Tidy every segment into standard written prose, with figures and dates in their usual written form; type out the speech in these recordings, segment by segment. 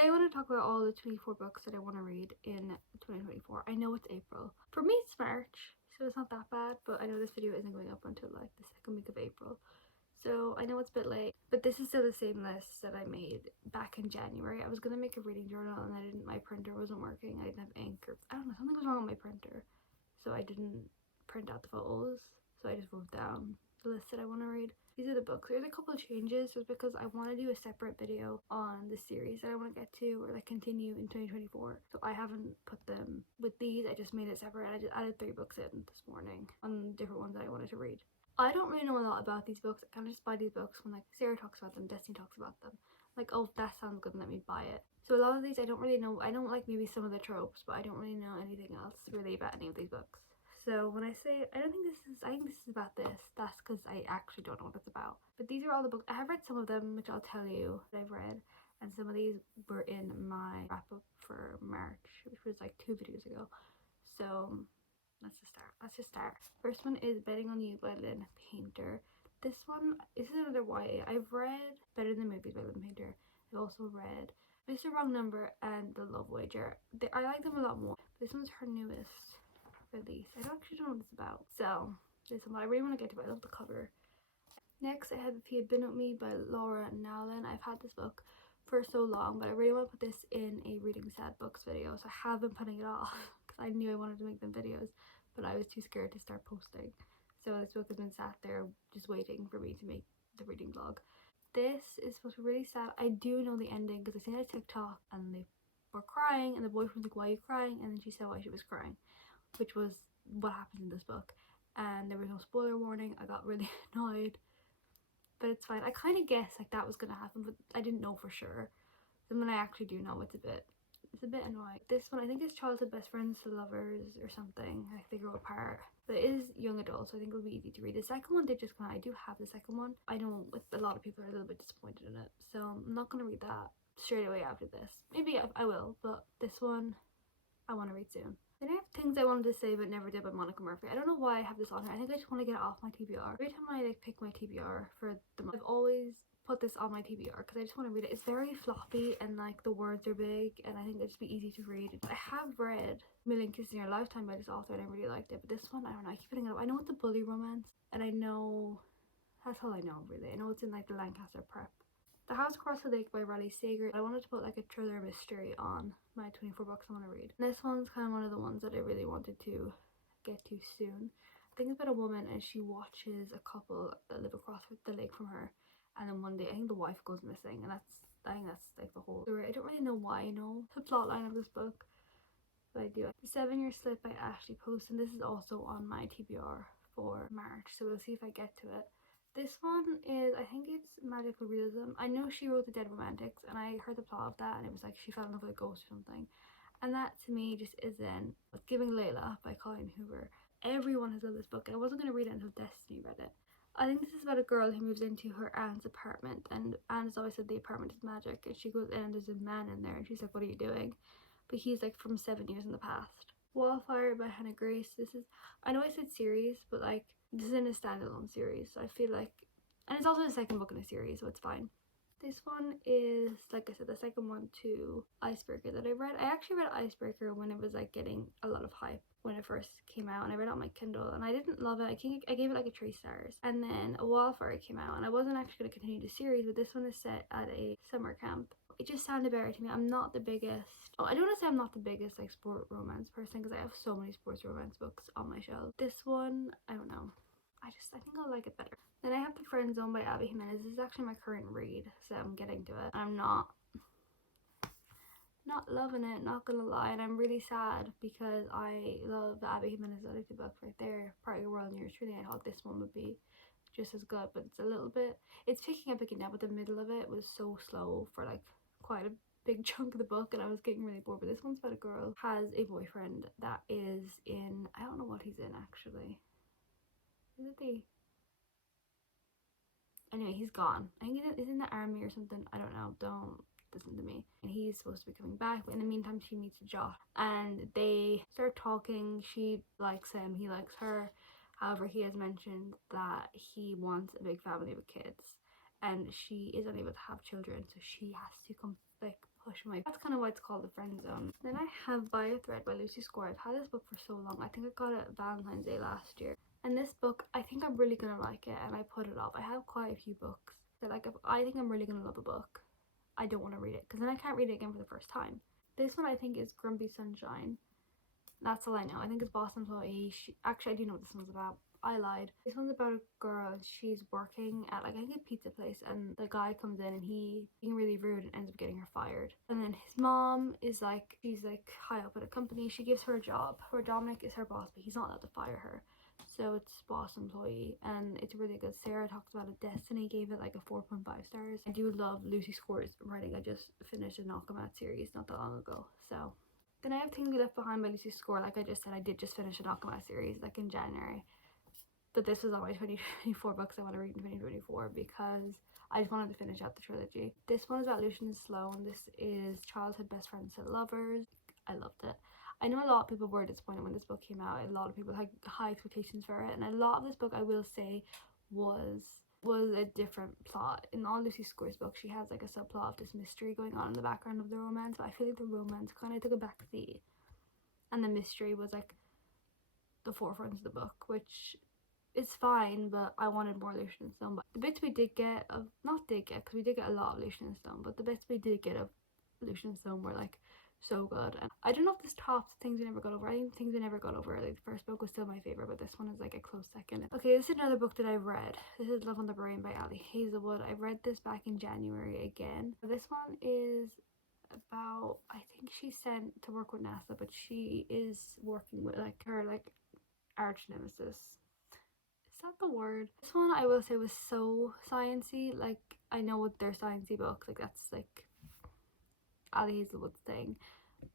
Today I want to talk about all the 24 books that I want to read in 2024. I know it's April. For me it's March, so it's not that bad, but I know this video isn't going up until like the second week of April. So I know it's a bit late, but this is still the same list that I made back in January. I was going to make a reading journal and I didn't, my printer wasn't working. I didn't have ink, or I don't know, something was wrong with my printer. So I didn't print out the photos. So I just wrote down the list that I want to read. These are the books. There's a couple of changes just because I want to do a separate video on the series that I want to get to or like continue in 2024. So I haven't put them with these. I just made it separate. I just added 3 books in this morning on different ones that I wanted to read. I don't really know a lot about these books. I kind of just buy these books when like Sarah talks about them, Destiny talks about them. Like, oh, that sounds good, let me buy it. So a lot of these I don't really know. I don't like maybe some of the tropes, but I don't really know anything else really about any of these books. So when I say I think this is about this, that's because I actually don't know what it's about. But these are all the books. I have read some of them, which I'll tell you that I've read, and some of these were in my wrap up for March, which was like 2 videos ago. So let's just start. First one is Betting on You by Lynn Painter. This one is another YA. I've read Better Than Movies by Lynn Painter. I've also read Mr. Wrong Number and The Love Wager. I like them a lot more. This one's her newest release. I don't actually know what it's about. So this one I really want to get to it. I love the cover. Next I have If You Had Been With Me by Laura Nowlin. I've had this book for so long, but I really want to put this in a reading sad books video, so I have been putting it off because I knew I wanted to make them videos, but I was too scared to start posting. So this book has been sat there just waiting for me to make the reading vlog. This is supposed to be really sad. I do know the ending because I seen it on TikTok and they were crying and the boyfriend was like, why are you crying? And then she said why she was crying, which was what happens in this book. And there was no spoiler warning. I got really annoyed, but it's fine. I kind of guessed like that was gonna happen, but I didn't know for sure. Then when I actually do know, it's a bit annoying. This one I think is Childhood Best Friends to Lovers or something. Like they grow apart, but it is young adult, so I think it'll be easy to read. The second one did just come out. I do have the second one. I know a lot of people are a little bit disappointed in it, so I'm not gonna read that straight away after this. Maybe I will, but this one I want to read soon. Then I have Things I Wanted to Say But Never Did by Monica Murphy. I don't know why I have this on here. I think I just want to get it off my TBR. Every time I like pick my TBR for the month, I've always put this on my TBR because I just want to read it. It's very floppy and like the words are big and I think it'd just be easy to read. I have read Million Kisses in Your Lifetime by this author and I really liked it, but this one, I don't know, I keep putting it up. I know it's a bully romance and I know, that's all I know really. I know it's in like the Lancaster Prep. The House Across the Lake by Riley Sager. I wanted to put like a thriller mystery on my 24 books I want to read. And this one's kind of one of the ones that I really wanted to get to soon. I think it's about a woman and she watches a couple that live across the lake from her, and then one day I think the wife goes missing, and I think that's like the whole story. I don't really know why I know the plot line of this book, but I do. The 7-Year Slip by Ashley Post, and this is also on my TBR for March, so we'll see if I get to it. This one is, I think it's magical realism. I know she wrote The Dead Romantics and I heard the plot of that and it was like she fell in love with a ghost or something. And that to me just isn't. Giving Layla by Colleen Hoover. Everyone has loved this book and I wasn't going to read it until Destiny read it. I think this is about a girl who moves into her aunt's apartment and Anne has always said the apartment is magic, and she goes in and there's a man in there and she's like, what are you doing? But he's like from 7 years in the past. Wallfire by Hannah Grace. This is, I know I said series, but like this is in a standalone series, so I feel like, and it's also the second book in a series, so it's fine. This one is, like I said, the second one to Icebreaker that I read. I actually read Icebreaker when it was like getting a lot of hype when it first came out, and I read it on my Kindle and I didn't love it. I gave it like a 3 stars. And then a Wildfire came out and I wasn't actually going to continue the series, but this one is set at a summer camp. It just sounded better to me. I'm not the biggest, oh, I don't want to say I'm not the biggest like sport romance person because I have so many sports romance books on my shelf. This one, I don't know. I think I'll like it better. Then I have The Friend Zone by Abby Jimenez. This is actually my current read, so I'm getting to it. I'm not loving it, not gonna lie, and I'm really sad because I love the Abby Jimenez other 2 books right there. Part of Your World and Yours Truly. I thought this one would be just as good, but it's a little bit, it's picking up again now, but the middle of it was so slow for like quite a big chunk of the book and I was getting really bored. But this one's about a girl who has a boyfriend that is in, I don't know what he's in actually. Is it the, anyway, he's gone. I think he's in the army or something. I don't know, don't listen to me. And he's supposed to be coming back, but in the meantime she meets Josh and they start talking. She likes him, he likes her. However, he has mentioned that he wants a big family with kids and she is unable to have children, so she has to come like push my, that's kind of why it's called The Friend Zone. Then I have By a Thread by Lucy Score. I've had this book for so long. I think I got it Valentine's Day last year. And this book, I think I'm really gonna like it, and I put it off. I have quite a few books that, like, if I think I'm really gonna love a book, I don't want to read it because then I can't read it again for the first time. This one I think is Grumpy Sunshine. That's all I know. I think it's Boston Employee. Actually, I do know what this one's about. I lied. This one's about a girl. She's working at, like, I think a pizza place, and the guy comes in and he's being really rude and ends up getting her fired. And then his mom is like, she's like high up at a company. She gives her a job where Dominic is her boss, but he's not allowed to fire her. So it's Boss Employee, and it's really good. Sarah talks about it. Destiny gave it like a 4.5 stars. I do love Lucy Score's writing. I just finished a Knock 'Em Out series not that long ago. So then I have Things We Left Behind by Lucy Score. Like I just said, I did just finish a Knock 'Em Out series like in January. But this was on my 2024 books I want to read in 2024 because I just wanted to finish out the trilogy. This one is about Lucian and Sloane. This is Childhood Best Friends to Lovers. I loved it. I know a lot of people were disappointed when this book came out. A lot of people had high expectations for it, and a lot of this book, I will say, was a different plot. In all Lucy Score's books, she has like a subplot of this mystery going on in the background of the romance, but I feel like the romance kind of took a back seat, and the mystery was like the forefront of the book, which is fine, but I wanted more Lucian and Sloane. But the bits we did get of, not did get, because we did get a lot of Lucian and Sloane, but the bits we did get of Lucian and Sloane were like so good. And I don't know if this tops Things We Never Got Over. I think Things We Never Got Over, like the first book was still my favorite, but this one is like a close second. Okay, this is another book that I've read. This is Love on the Brain by Ali Hazelwood. I read this back in January again. This one is about, I think she's sent to work with NASA, but she is working with like her like arch nemesis. Is that the word? This one I will say was so sciencey. Like, I know what their sciencey books, like that's like Ali Hazelwood's thing,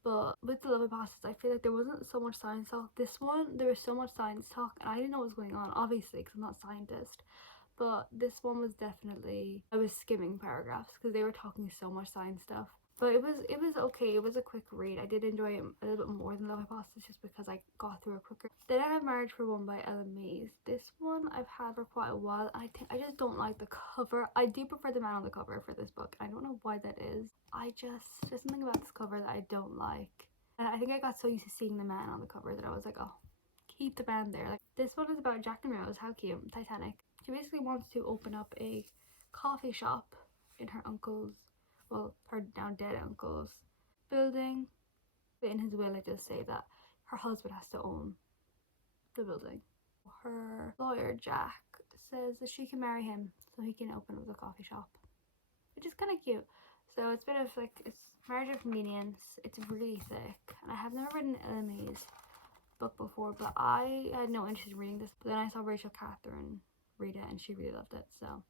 but with The Love Hypothesis, I feel like there wasn't so much science talk. This one, there was so much science talk, and I didn't know what was going on, obviously, because I'm not a scientist. But this one was definitely, I was skimming paragraphs because they were talking so much science stuff. But it was okay. It was a quick read. I did enjoy it a little bit more than Love Hypothesis just because I got through it quicker. Then I have Marriage for One by Ellen Mays. This one I've had for quite a while. I just don't like the cover. I do prefer the man on the cover for this book. I don't know why that is. There's something about this cover that I don't like. And I think I got so used to seeing the man on the cover that I was like, oh, keep the man there. Like, this one is about Jack and Rose. How cute. Titanic. She basically wants to open up a coffee shop in her uncle's, well, her now dead uncle's building. But in his will, it does say that her husband has to own the building. Her lawyer, Jack, says that she can marry him so he can open up the coffee shop, which is kind of cute. So it's a bit of like, it's Marriage of Convenience. It's really thick, and I have never read an Ellen Mays book before, but I had no interest in reading this. But then I saw Rachel Catherine read it, and she really loved it, so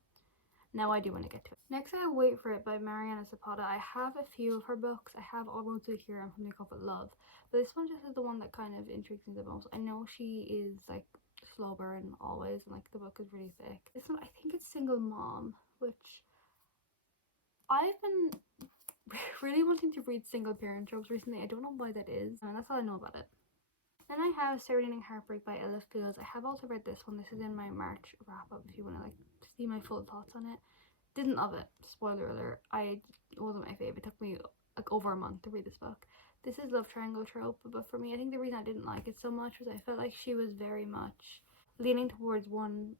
now I do want to get to it. Next, I have Wait for It by Mariana Zapata. I have a few of her books. I have All Roads Lead Here and From the Cup of Love, but this one just is the one that kind of intrigues me the most. I know she is like slow burn always, and like the book is really thick. This one, I think it's Single Mom, which I've been really wanting to read single parent tropes recently. I don't know why that is, and that's all I know about it. Then I have Serenading Heartbreak by Ella Fields. I have also read this one. This is in my March wrap up if you want to like see my full thoughts on it. Didn't love it. Spoiler alert. It wasn't my fave. It took me like over a month to read this book. This is Love Triangle trope, but for me, I think the reason I didn't like it so much was I felt like she was very much leaning towards one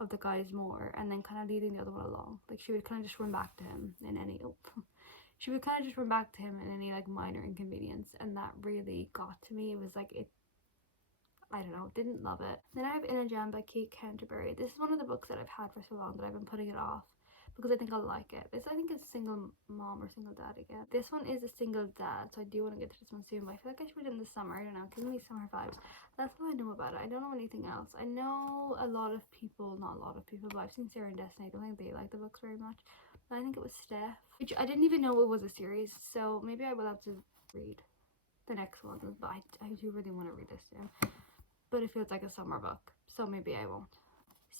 of the guys more and then kind of leading the other one along. Like she would kind of just run back to him in any she would kind of just run back to him in any like minor inconvenience, and that really got to me. It was like, I don't know, didn't love it. Then I have In a Jam by Kate Canterbury. This is one of the books that I've had for so long that I've been putting it off because I think I'll like it. This, I think, is Single Mom or Single Dad again. This one is a single dad, so I do want to get to this one soon, but I feel like I should read it in the summer. I don't know, giving me summer vibes. That's all I know about it. I don't know anything else. I know a lot of people, not a lot of people, but I've seen Sarah and Destiny. I don't think they like the books very much. But I think it was Steph, which I didn't even know it was a series, so maybe I will have to read the next one, but I do really want to read this soon. But it feels like a summer book, so maybe I won't.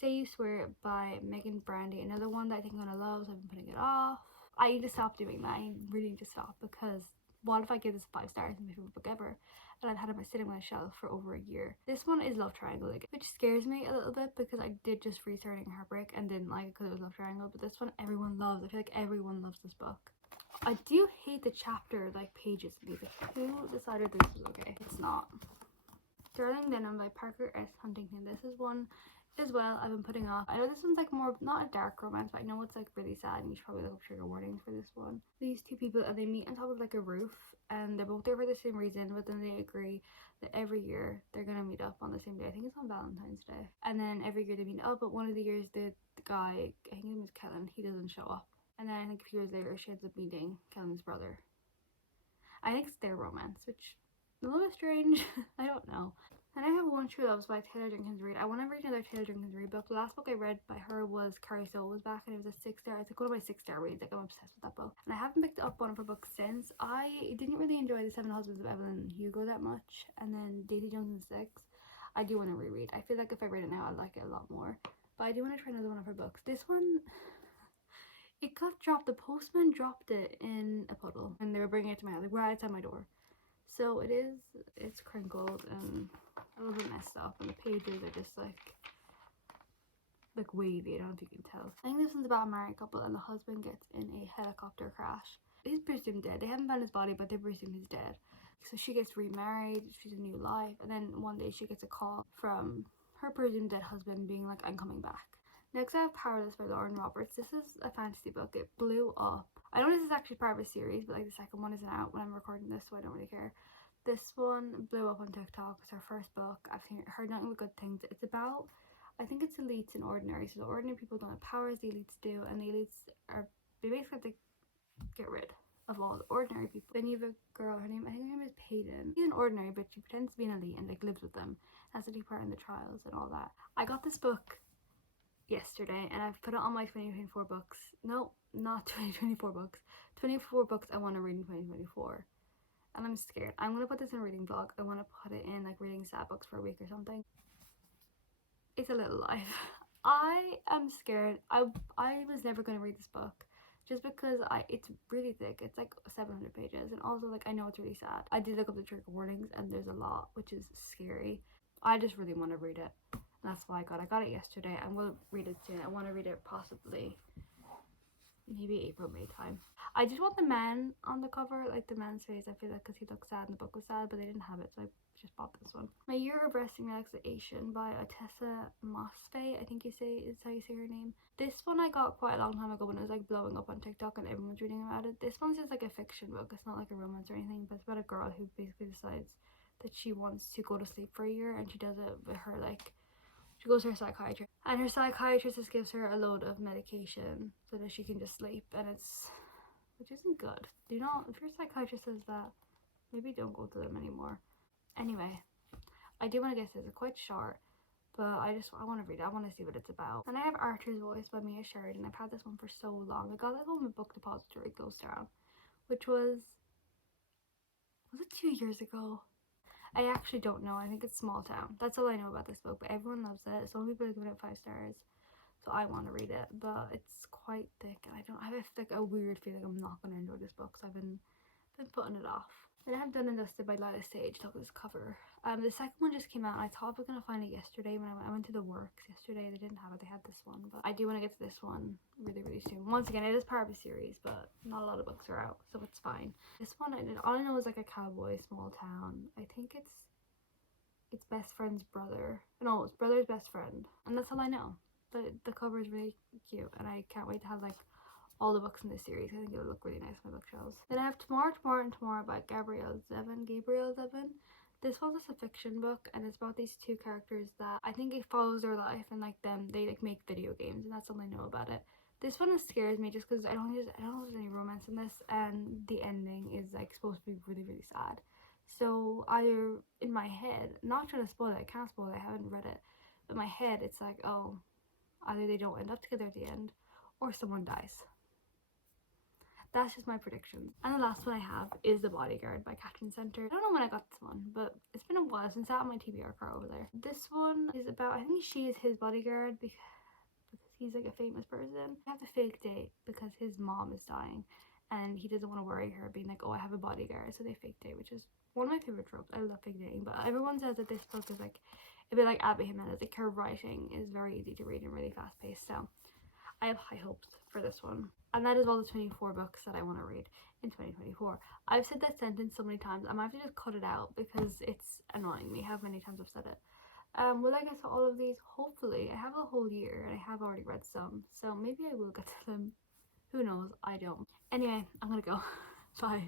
Say You Swear by Megan Brandy, another one that I think I'm gonna love, so I've been putting it off. I need to stop doing that. I really need to stop, because what if I give this 5 stars in my favorite book ever and I've had it sitting on my shelf for over a year? This one is Love Triangle again, which scares me a little bit because I did just read Serenading Heartbreak and didn't like it because it was Love Triangle, but this one everyone loves. I feel like everyone loves this book. I do hate the chapter like pages of these. Like, who decided this was okay? It's not. Darling Denim by Parker S. Huntington. This is one as well I've been putting off. I know this one's like more, not a dark romance, but I know it's like really sad and you should probably look up trigger warnings for this one. These two people, and they meet on top of like a roof, and they're both there for the same reason, but then they agree that every year they're gonna meet up on the same day. I think it's on Valentine's Day. And then every year they meet up, but one of the years the guy, I think his name is Kellen, he doesn't show up. And then I think a few years later she ends up meeting Kellen's brother. I think it's their romance, which is a little bit strange. I don't know. And I have One True Loves by Taylor Jenkins Reid. I want to read another Taylor Jenkins Reid book. The last book I read by her was Carrie Soul Was Back, and it was a 6-star. It's like one of my 6-star reads. Like, I'm obsessed with that book. And I haven't picked up one of her books since. I didn't really enjoy The Seven Husbands of Evelyn Hugo that much. And then Daisy Jones and Six, I do want to reread. I feel like if I read it now, I'd like it a lot more. But I do want to try another one of her books. This one, it got dropped. The postman dropped it in a puddle, and they were bringing it to my house, like right outside my door. So it's crinkled and a little bit messed up, and the pages are just like wavy. I don't know if you can tell. I think this one's about a married couple, and the husband gets in a helicopter crash. He's presumed dead. They haven't found his body, but they presume he's dead. So she gets remarried, she's a new life, and then one day she gets a call from her presumed dead husband being like, I'm coming back. Next I have Powerless by Lauren Roberts. This is a fantasy book. It blew up. I know this is actually part of a series, but like the second one isn't out when I'm recording this, so I don't really care. This one blew up on TikTok. It's her first book. I've heard nothing but good things. It's about, I think it's elites and ordinary. So the ordinary people don't have powers, the elites do, and the elites are, they basically have to get rid of all the ordinary people. Then you have a girl, I think her name is Peyton. She's an ordinary, but she pretends to be an elite and like lives with them. Has to take part in the trials and all that. I got this book yesterday and I've put it on my 2024 books. No, not 2024 books. 24 books I want to read in 2024. And I'm scared. I'm going to put this in a reading vlog. I want to put it in like reading sad books for a week or something. It's a little life. I am scared. I was never going to read this book just because it's really thick. It's like 700 pages, and also like I know it's really sad. I did look up the trigger warnings and there's a lot, which is scary. I just really want to read it. And that's why I got it yesterday. I will read it soon. I want to read it possibly maybe April, May time. I just want the man on the cover, like the man's face. I feel like because he looked sad and the book was sad, but they didn't have it, so I just bought this one. My Year of Resting Relaxation by Atessa Mosfet, I think is how you say her name. This one I got quite a long time ago when it was like blowing up on TikTok and everyone was reading about it. This one's just like a fiction book. It's not like a romance or anything, but it's about a girl who basically decides that she wants to go to sleep for a year, and she does it with her like, she goes to her psychiatrist, and her psychiatrist just gives her a load of medication so that she can just sleep, and which isn't good. Do not, if your psychiatrist says that, maybe don't go to them anymore. Anyway, I do want to get this. It's quite short, but I want to read it. I want to see what it's about. And I have Archer's Voice by Mia Sheridan. I've had this one for so long. I got this one with Book Depository closed down, which was it 2 years ago? I actually don't know. I think it's Small Town. That's all I know about this book, but everyone loves it. Some people are giving it 5 stars, so I want to read it, but it's quite thick, and I have like a weird feeling I'm not going to enjoy this book, so I've been putting it off. Then I have Done and Dusted by Lila Sage. Look at this cover. The second one just came out, and I thought I was going to find it yesterday when I went to the works yesterday. They didn't have it. They had this one, but I do want to get to this one really, really soon. Once again, it is part of a series, but not a lot of books are out, so it's fine. This one, all I know is like a cowboy, small town. I think it's best friend's brother. No, it's brother's best friend, and that's all I know. But the cover is really cute, and I can't wait to have like all the books in this series. I think it would look really nice on my bookshelves. Then I have Tomorrow by Gabrielle Zevin. This one's just a fiction book, and it's about these two characters that I think it follows their life, and like they like make video games, and that's all I know about it. This one scares me just because I don't know if there's any romance in this, and the ending is like supposed to be really, really sad. So either in my head, not trying to spoil it, I can't spoil it, I haven't read it, but in my head it's like, oh, either they don't end up together at the end or someone dies. That's just my predictions. And the last one I have is The Bodyguard by Catherine Center. I don't know when I got this one, but it's been a while since I had my TBR car over there. This one is about, I think she is his bodyguard because he's like a famous person. They have to fake date because his mom is dying, and he doesn't want to worry her being like, oh, I have a bodyguard, so they fake date, which is one of my favorite tropes. I love fake dating, but everyone says that this book is like a bit like Abby Jimenez. Like her writing is very easy to read and really fast paced, so I have high hopes for this one. And that is all the 24 books that I want to read in 2024. I've said that sentence so many times, I might have to just cut it out because it's annoying me how many times I've said it. Will I get to all of these? Hopefully. I have a whole year and I have already read some, so maybe I will get to them. Who knows? I don't. Anyway, I'm gonna go. Bye.